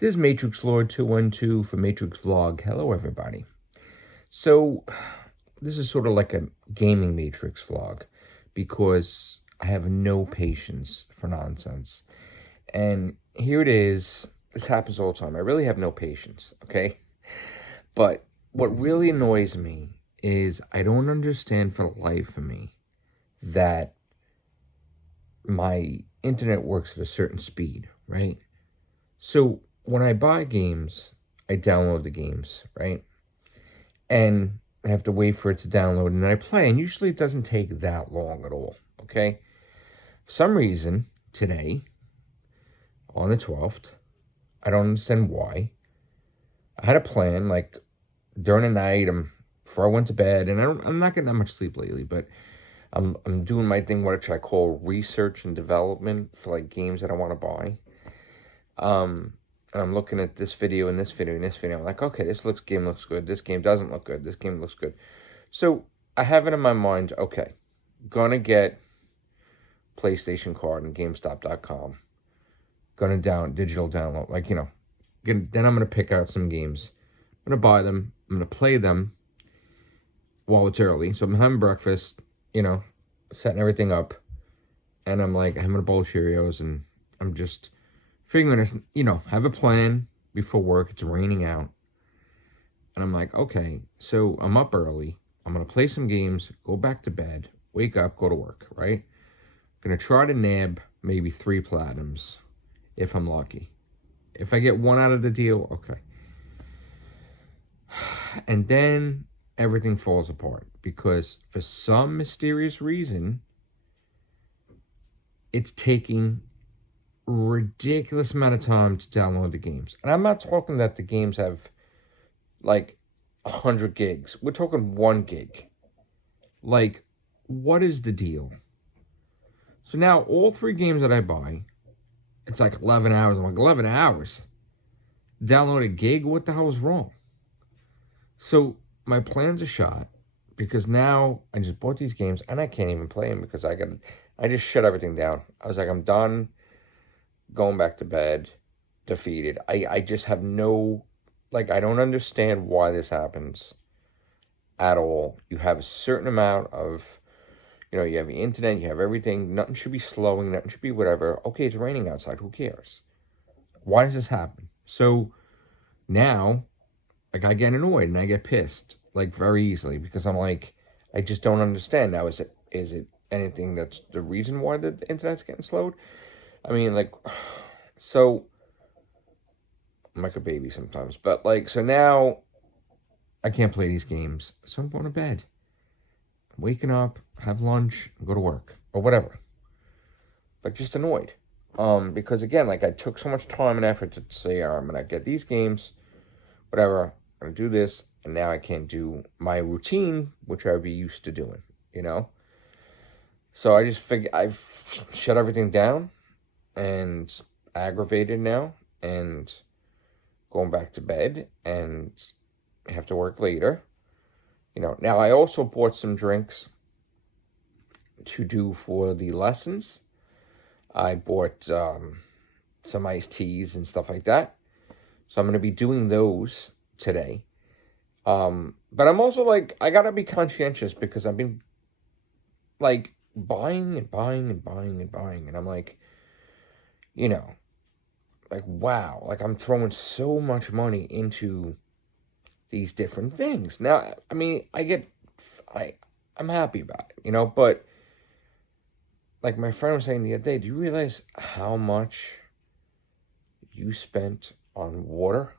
This is Matrix Lord 212 for Matrix Vlog. Hello, everybody. So, this is sort of like a gaming Matrix vlog because I have no patience for nonsense. And here it is. This happens all the time. I really have no patience, okay? But what really annoys me is I don't understand for the life of me that my internet works at a certain speed, right? So when I buy games, I download the games, right? And I have to wait for it to download, and then I play, and usually it doesn't take that long at all, okay? For some reason, today, on the 12th, I don't understand why. I had a plan, like, during the night, before I went to bed, and I'm not getting that much sleep lately, but I'm doing my thing, what I call research and development for, like, games that I want to buy. And I'm looking at this video and this video and this video. I'm like, okay, game looks good. This game doesn't look good. This game looks good. So I have it in my mind, okay, gonna get PlayStation card and GameStop.com. Gonna digital download, like, then I'm gonna pick out some games. I'm gonna buy them. I'm gonna play them while it's early. So I'm having breakfast, setting everything up. And I'm like, having a bowl of Cheerios, and I'm just figuring this, have a plan before work. It's raining out. And I'm like, okay, so I'm up early. I'm going to play some games, go back to bed, wake up, go to work, right? Going to try to nab maybe 3 platinums if I'm lucky. If I get one out of the deal, okay. And then everything falls apart because for some mysterious reason, it's taking ridiculous amount of time to download the games. And I'm not talking that the games have like 100 gigs. We're talking 1 gig. Like, what is the deal? So now all 3 games that I buy, it's like 11 hours. I'm like, 11 hours? Download a gig? What the hell is wrong? So my plan's are shot because now I just bought these games and I can't even play them because I just shut everything down. I was like, I'm done. Going back to bed, defeated. I just have no, I don't understand why this happens at all. You have a certain amount of, you have the internet, you have everything. Nothing should be slowing, nothing should be whatever. Okay, it's raining outside. Who cares? Why does this happen? So now, I get annoyed and I get pissed, very easily because I'm like, I just don't understand. Now, is it anything that's the reason why the internet's getting slowed? I mean, so I'm like a baby sometimes, but so now I can't play these games, so I'm going to bed. I'm waking up, have lunch, go to work or whatever. But just annoyed, because again, I took so much time and effort to say, I'm gonna get these games, whatever. I'm gonna do this, and now I can't do my routine, which I would be used to doing, So I just figured I've shut everything down. And aggravated now and going back to bed and have to work later. Now I also bought some drinks to do for the lessons. I bought some iced teas and stuff like that. So I'm going to be doing those today. But I'm also I got to be conscientious because I've been buying and buying and buying and buying. And I'm wow, I'm throwing so much money into these different things. Now, I mean, I'm happy about it, but my friend was saying the other day, do you realize how much you spent on water?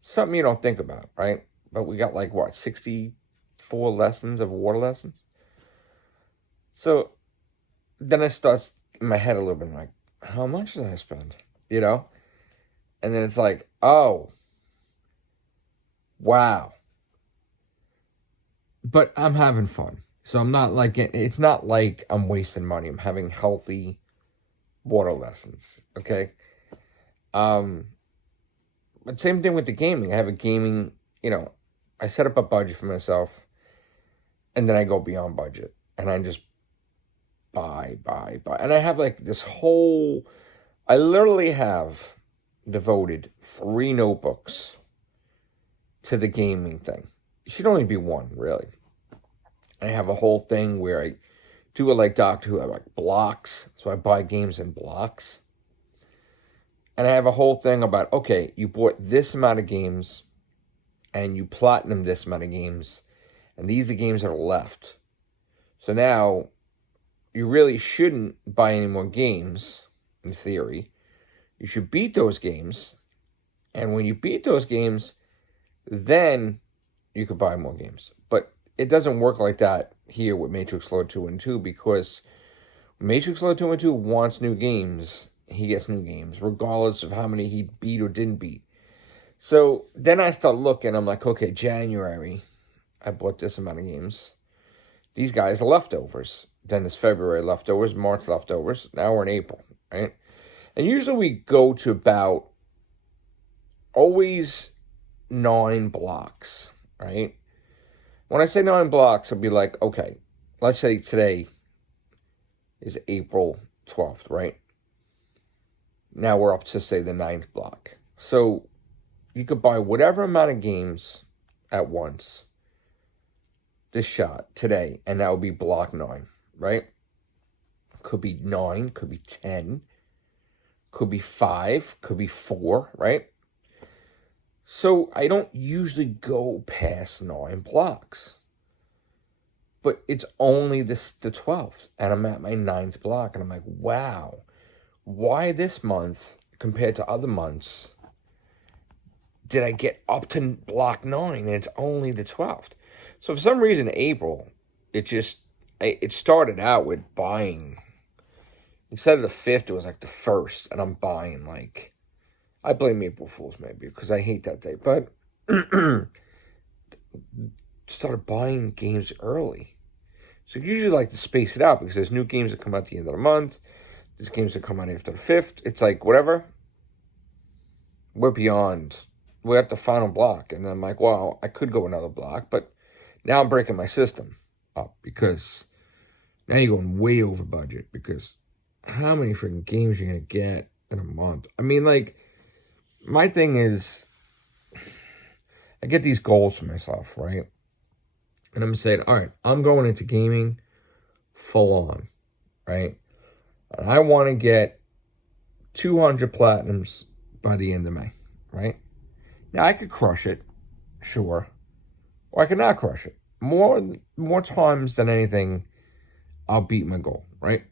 Something you don't think about, right? But we got 64 lessons of water lessons. So then I start in my head a little bit, how much did I spend? And then it's oh, wow. But I'm having fun. So I'm not it's not like I'm wasting money. I'm having healthy water lessons, okay? But same thing with the gaming. I have a gaming, I set up a budget for myself, and then I go beyond budget. And I just buy. And I have this whole, I literally have devoted 3 notebooks to the gaming thing. It should only be 1, really. I have a whole thing where I do it like Doctor Who. I like blocks, so I buy games in blocks. And I have a whole thing about, okay, you bought this amount of games, and you platinum this amount of games, and these are the games that are left. So now, you really shouldn't buy any more games, in theory. You should beat those games, and when you beat those games, then you could buy more games. But it doesn't work like that here with Matrix Load 2 and 2, because Matrix Load 2 and 2 wants new games. He gets new games, regardless of how many he beat or didn't beat. So then I start looking, I'm like, okay, January, I bought this amount of games. These guys are leftovers. Then it's February leftovers, March leftovers. Now we're in April, right? And usually we go to about always 9 blocks, right? When I say 9 blocks, I'll be like, okay, let's say today is April 12th, right? Now we're up to, say, the 9th block. So you could buy whatever amount of games at once this shot today, and that would be block 9, right? Could be 9, could be 10, could be 5, could be 4, right? So I don't usually go past 9 blocks. But it's only the 12th, and I'm at my 9th block, and I'm like, wow, why this month, compared to other months, did I get up to block 9, and it's only the 12th? So for some reason, April, it started out with buying. Instead of the 5th, it was like the 1st, and I'm buying, like, I blame April Fools maybe, because I hate that day, but started buying games early. So I usually like to space it out, because there's new games that come out at the end of the month. There's games that come out after the 5th. It's like, whatever. We're at the final block. And I'm like, wow, I could go another block. But now I'm breaking my system up, because now you're going way over budget. Because how many freaking games are you going to get in a month? I mean, like, my thing is, I get these goals for myself, right? And I'm saying, all right, I'm going into gaming full on, right? And I want to get 200 platinums by the end of May, right? Now, I could crush it, sure. Or I could not crush it. More times than anything, I'll beat my goal, right?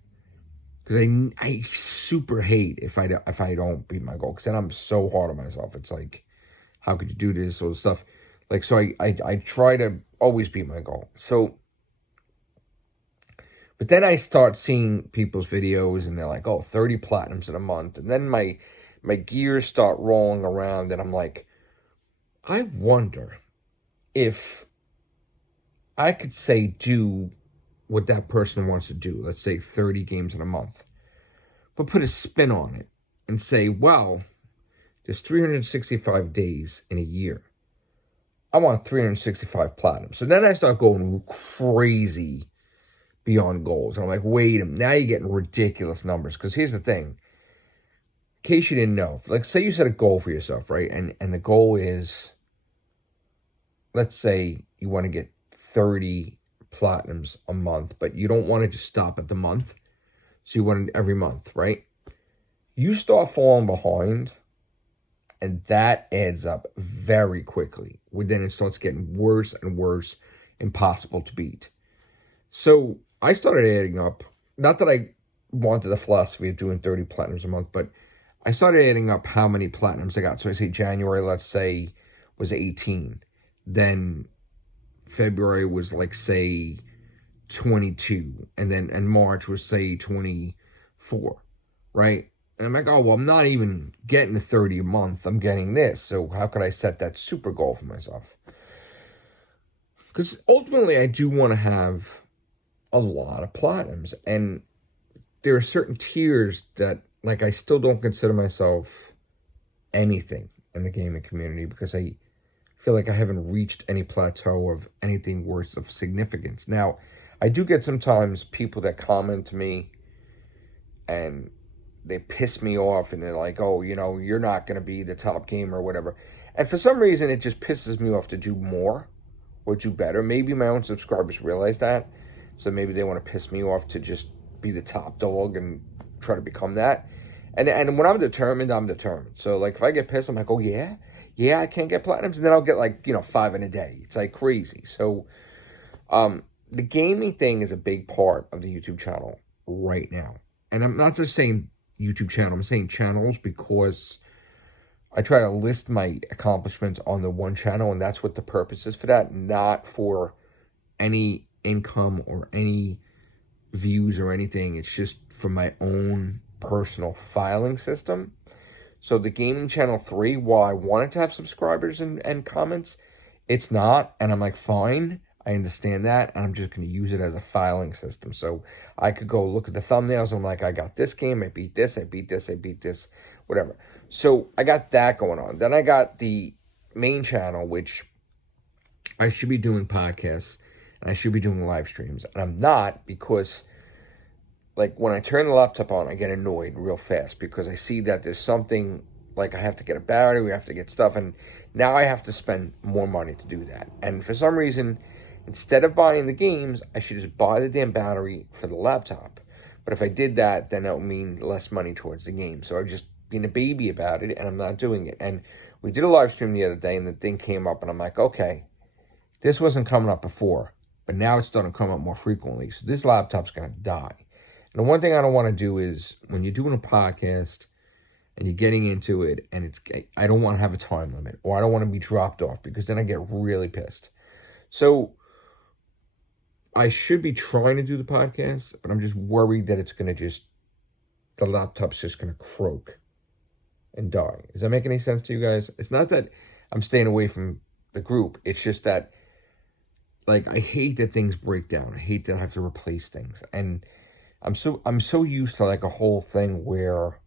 Because I super hate if I don't beat my goal. Because then I'm so hard on myself. It's like, how could you do this? All this stuff. Like, so I try to always beat my goal. So, but then I start seeing people's videos, and they're like, oh, 30 platinums in a month. And then my gears start rolling around, and I'm like, I wonder if I could say do what that person wants to do. Let's say 30 games in a month. But put a spin on it and say, well, there's 365 days in a year. I want 365 platinum. So then I start going crazy beyond goals. And I'm like, wait a minute, now you're getting ridiculous numbers. Because here's the thing. In case you didn't know, like, say you set a goal for yourself, right? And the goal is, let's say you want to get 30 platinums a month, but you don't want to just stop at the month. So you want it every month, right? You start falling behind, and that adds up very quickly. Then it starts getting worse and worse, impossible to beat. So I started adding up, not that I wanted the philosophy of doing 30 platinums a month, but I started adding up how many platinums I got. So I say January, let's say, was 18. Then February was, like, say, 22. And March was, say, 24, right? And I'm like, oh, well, I'm not even getting the 30 a month. I'm getting this. So how could I set that super goal for myself? Because ultimately, I do want to have a lot of platinums. And there are certain tiers that, like, I still don't consider myself anything in the gaming community, because I feel like I haven't reached any plateau of anything worth of significance. Now, I do get sometimes people that comment to me, and they piss me off and they're like, oh, you know, you're not going to be the top gamer or whatever. And for some reason, it just pisses me off to do more or do better. Maybe my own subscribers realize that. So maybe they want to piss me off to just be the top dog and try to become that. And when I'm determined, I'm determined. So, like, if I get pissed, I'm like, oh, yeah? Yeah, I can't get platinums. And then I'll get, like, you know, 5 in a day. It's, like, crazy. So, the gaming thing is a big part of the YouTube channel right now. And I'm not just saying YouTube channel. I'm saying channels because I try to list my accomplishments on the one channel, and that's what the purpose is for that, not for any income or any views or anything. It's just for my own personal filing system. So the gaming channel 3, while I wanted to have subscribers and comments, it's not. And I'm like, fine, I understand that. And I'm just going to use it as a filing system. So I could go look at the thumbnails. I'm like, I got this game. I beat this. I beat this. I beat this. Whatever. So I got that going on. Then I got the main channel, which I should be doing podcasts. And I should be doing live streams. And I'm not because, like, when I turn the laptop on, I get annoyed real fast because I see that there's something, like, I have to get a battery, we have to get stuff, and now I have to spend more money to do that. And for some reason, instead of buying the games, I should just buy the damn battery for the laptop. But if I did that, then that would mean less money towards the game. So I've just been a baby about it, and I'm not doing it. And we did a live stream the other day, and the thing came up, and I'm like, okay, this wasn't coming up before, but now it's starting to come up more frequently. So this laptop's going to die. And the one thing I don't want to do is when you're doing a podcast and you're getting into it and I don't want to have a time limit or I don't want to be dropped off because then I get really pissed. So I should be trying to do the podcast, but I'm just worried that it's going to the laptop's just going to croak and die. Does that make any sense to you guys? It's not that I'm staying away from the group. It's just that, like, I hate that things break down. I hate that I have to replace things. And I'm so used to, like, a whole thing where,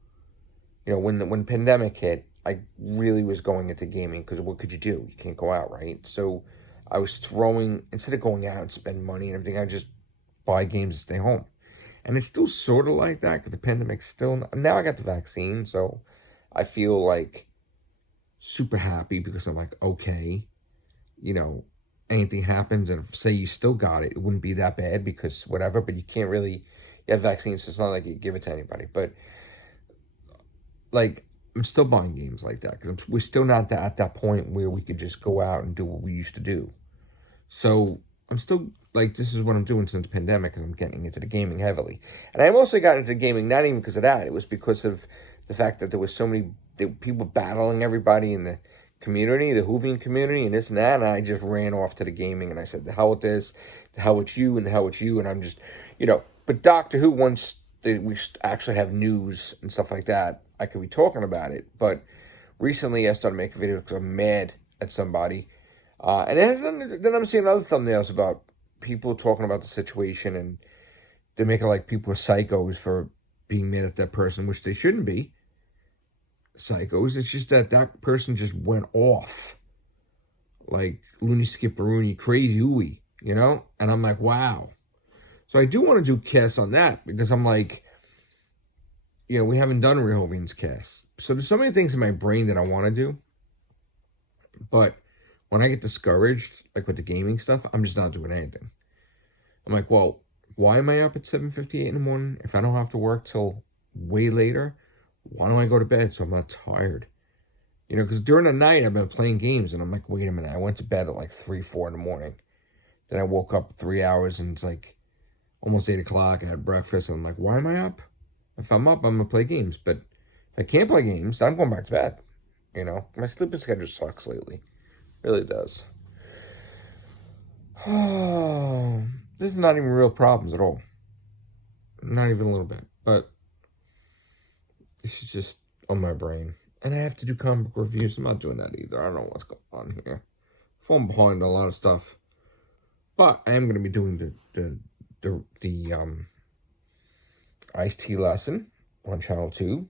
you know, when the pandemic hit, I really was going into gaming because what could you do? You can't go out, right? So I was instead of going out and spend money and everything, I just buy games and stay home. And it's still sort of like that because the pandemic's still, now I got the vaccine, so I feel, like, super happy because I'm like, okay, you know, anything happens and if, say you still got it, it wouldn't be that bad because whatever, but you can't really, you have vaccines, so it's not like you give it to anybody. But, like, I'm still buying games like that because we're still not at that point where we could just go out and do what we used to do. So I'm still, like, this is what I'm doing since the pandemic because I'm getting into the gaming heavily. And I mostly got into gaming not even because of that. It was because of the fact that there was so many people battling everybody in the community, the Whovian community, and this and that. And I just ran off to the gaming and I said, the hell with this, the hell with you, and the hell with you. And I'm just, you know, but Doctor Who, once we actually have news and stuff like that, I could be talking about it. But recently I started making videos because I'm mad at somebody. And then I'm seeing other thumbnails about people talking about the situation and they're making like people are psychos for being mad at that person, which they shouldn't be psychos. It's just that person just went off like loony skipperoonie, crazy ooey, you know? And I'm like, wow. So I do want to do casts on that because I'm like, you know, we haven't done Rehovian's casts. So there's so many things in my brain that I want to do. But when I get discouraged, like with the gaming stuff, I'm just not doing anything. I'm like, well, why am I up at 7:58 in the morning if I don't have to work till way later? Why don't I go to bed so I'm not tired? You know, because during the night I've been playing games and I'm like, wait a minute, I went to bed at like 3, 4 in the morning. Then I woke up 3 hours and it's like almost 8 o'clock. I had breakfast and I'm like, why am I up? If I'm up, I'm going to play games. But if I can't play games, then I'm going back to bed. You know, my sleeping schedule sucks lately. It really does. This is not even real problems at all. Not even a little bit. But this is just on my brain. And I have to do comic book reviews. I'm not doing that either. I don't know what's going on here. I'm falling behind on a lot of stuff. But I am going to be doing the iced tea lesson on channel 2.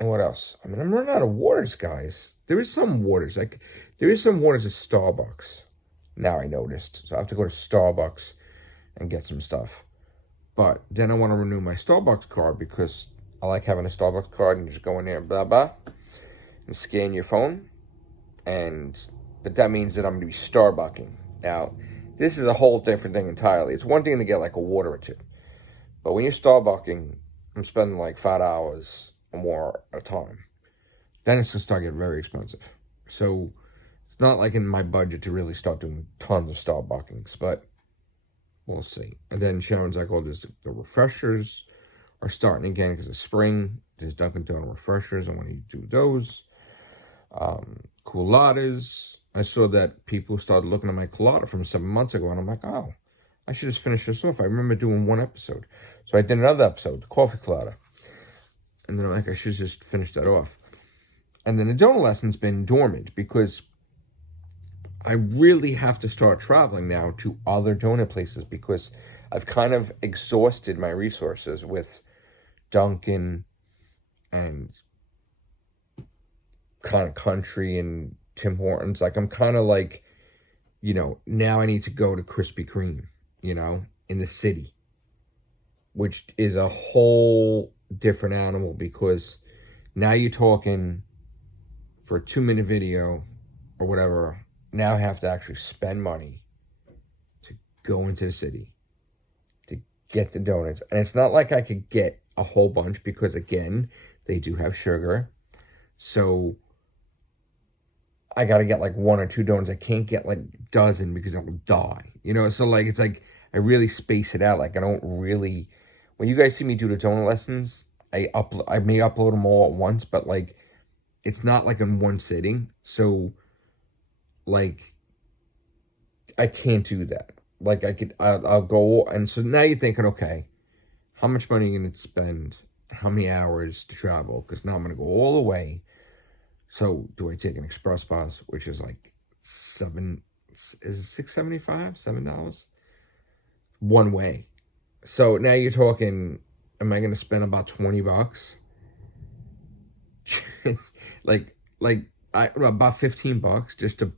And what else? I mean, I'm running out of waters, guys. There is some waters. Like, there is some waters at Starbucks. Now I noticed. So I have to go to Starbucks and get some stuff. But then I want to renew my Starbucks card because I like having a Starbucks card and you just go in there and blah, blah, and scan your phone. But that means that I'm going to be Starbucking. Now, this is a whole different thing entirely. It's one thing to get like a water or two. But when you're Starbucking, I'm spending like $5 or more at a time. Then it's going to start getting very expensive. So it's not like in my budget to really start doing tons of Starbuckings, but we'll see. And then Sharon's like, oh, the refreshers are starting again because it's spring. There's Dunkin' Donut refreshers. I want to do those. Culottes. I saw that people started looking at my culotta from 7 months ago, and I'm like, oh, I should just finish this off. I remember doing one episode. So I did another episode, the coffee culotta. And then I'm like, I should just finish that off. And then the donut lesson's been dormant because I really have to start traveling now to other donut places because I've kind of exhausted my resources with Dunkin' and kind of Country and Tim Hortons. Like, I'm kind of like, now I need to go to Krispy Kreme, in the city, which is a whole different animal because now you're talking for a 2-minute video or whatever. Now I have to actually spend money to go into the city to get the donuts. And it's not like I could get a whole bunch because, again, they do have sugar. So I got to get like 1 or 2 donuts. I can't get like a dozen because I will die. So like it's like I really space it out. Like I don't really... When you guys see me do the donut lessons, I may upload them all at once, but like it's not like in one sitting. So like I can't do that. Like I'll go, and so now you're thinking, okay, how much money are you going to spend? How many hours to travel? Because now I'm going to go all the way. So do I take an express bus, which is like $6.75, $7 one way? So now you're talking, am I going to spend about $20? About $15 just to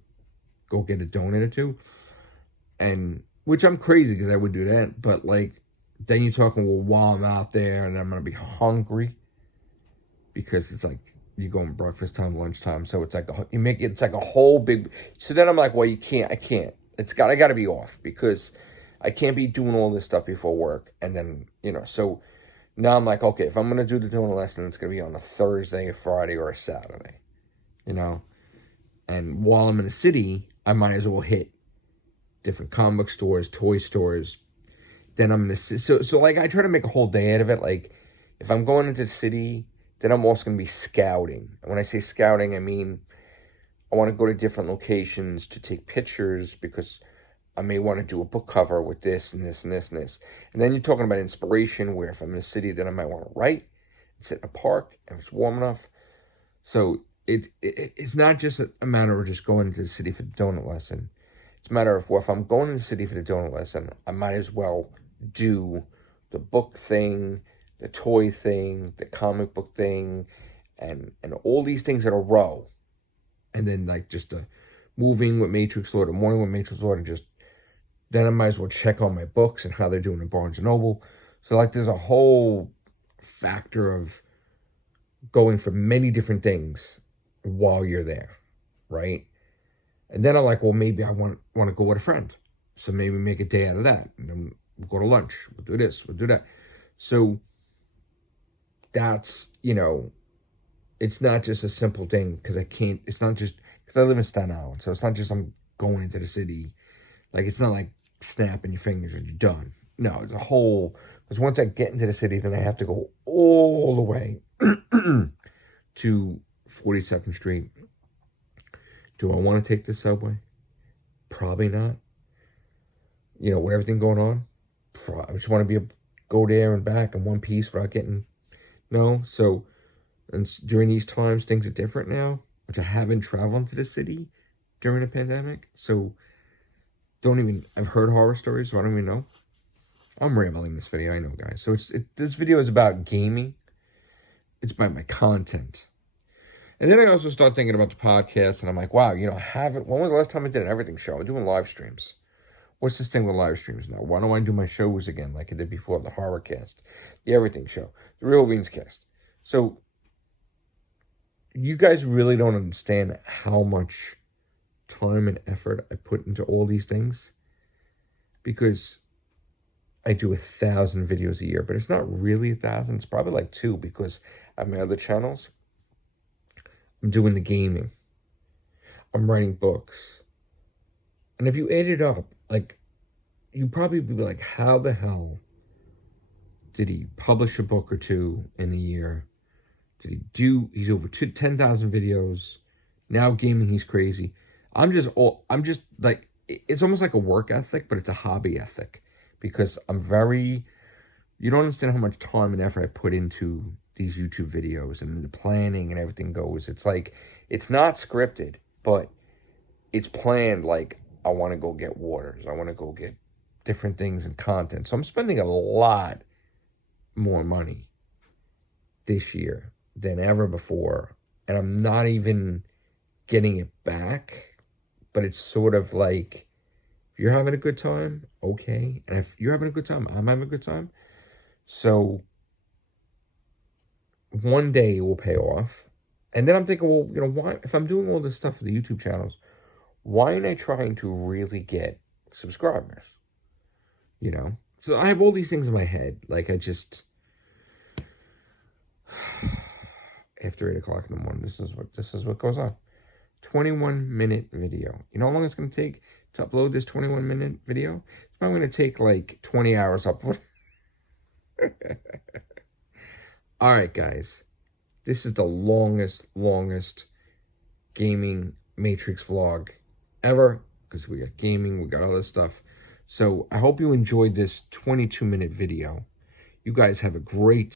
go get a donut or two, and which I'm crazy because I would do that, but like then you're talking, well, while I'm out there and I'm gonna be hungry because it's like you go in breakfast time, lunchtime, so it's like it's like a whole big. So then I'm like, well, I can't. I got to be off because I can't be doing all this stuff before work, and then so now I'm like, okay, if I'm gonna do the donut lesson, it's gonna be on a Thursday, a Friday, or a Saturday, and while I'm in the city, I might as well hit different comic stores, toy stores. Then I'm in the city. So like I try to make a whole day out of it. Like if I'm going into the city, then I'm also going to be scouting. And when I say scouting, I mean I want to go to different locations to take pictures because I may want to do a book cover with this and this and this and this. And then you're talking about inspiration, where if I'm in the city, then I might want to write and sit in a park if it's warm enough. So it's not just a matter of just going into the city for the donut lesson. It's a matter of, well, if I'm going to the city for the donut lesson, I might as well do the book thing, the toy thing, the comic book thing, and all these things in a row. And then like just the moving with Matrix Lord, the morning with Matrix Lord, and just then I might as well check on my books and how they're doing in Barnes & Noble. So like there's a whole factor of going for many different things while you're there, right? And then I'm like, well, maybe I want to go with a friend. So maybe make a day out of that. And then we'll go to lunch. We'll do this. We'll do that. So that's, it's not just a simple thing because it's not just, because I live in Staten Island. So it's not just I'm going into the city. Like, it's not like snapping your fingers and you're done. No, it's a whole, because once I get into the city, then I have to go all the way to 42nd Street. Do I want to take the subway? Probably not. With everything going on, I just want to go there and back in one piece without getting, no. So, and during these times, things are different now, which I haven't traveled to the city during the pandemic. So, I've heard horror stories, so I don't even know. I'm rambling this video, I know, guys. So, this video is about gaming. It's about my content. And then I also start thinking about the podcast, and I'm like, wow, when was the last time I did an everything show? I'm doing live streams. what's this thing with live streams now? Why don't I do my shows again like I did before? The horror cast, the everything show, the real Beans cast. So you guys really don't understand how much time and effort I put into all these things, because I do 1,000 videos a year, but it's not really 1,000. It's probably like 2, because on my other channels, I'm doing the gaming. I'm writing books. And if you add it up, like, you'd probably be like, how the hell did he publish a book or 2 in a year? He's over 10,000 videos. Now gaming, he's crazy. I'm just like, it's almost like a work ethic, but it's a hobby ethic, because you don't understand how much time and effort I put into these YouTube videos, and the planning and everything goes. It's like, it's not scripted, but it's planned. Like, I want to go get waters. I want to go get different things and content. So I'm spending a lot more money this year than ever before. And I'm not even getting it back. But it's sort of like, if you're having a good time, okay. And if you're having a good time, I'm having a good time. So one day it will pay off. And then I'm thinking, well, why, if I'm doing all this stuff for the YouTube channels, why am I trying to really get subscribers? So I have all these things in my head. Like, after 8 o'clock in the morning, this is what goes on. 21-minute video. You know how long it's going to take to upload this 21-minute video? It's probably going to take like 20 hours upload. All right, guys. This is the longest gaming Matrix vlog ever, because we got gaming, we got all this stuff. So I hope you enjoyed this 22-minute video. You guys have a great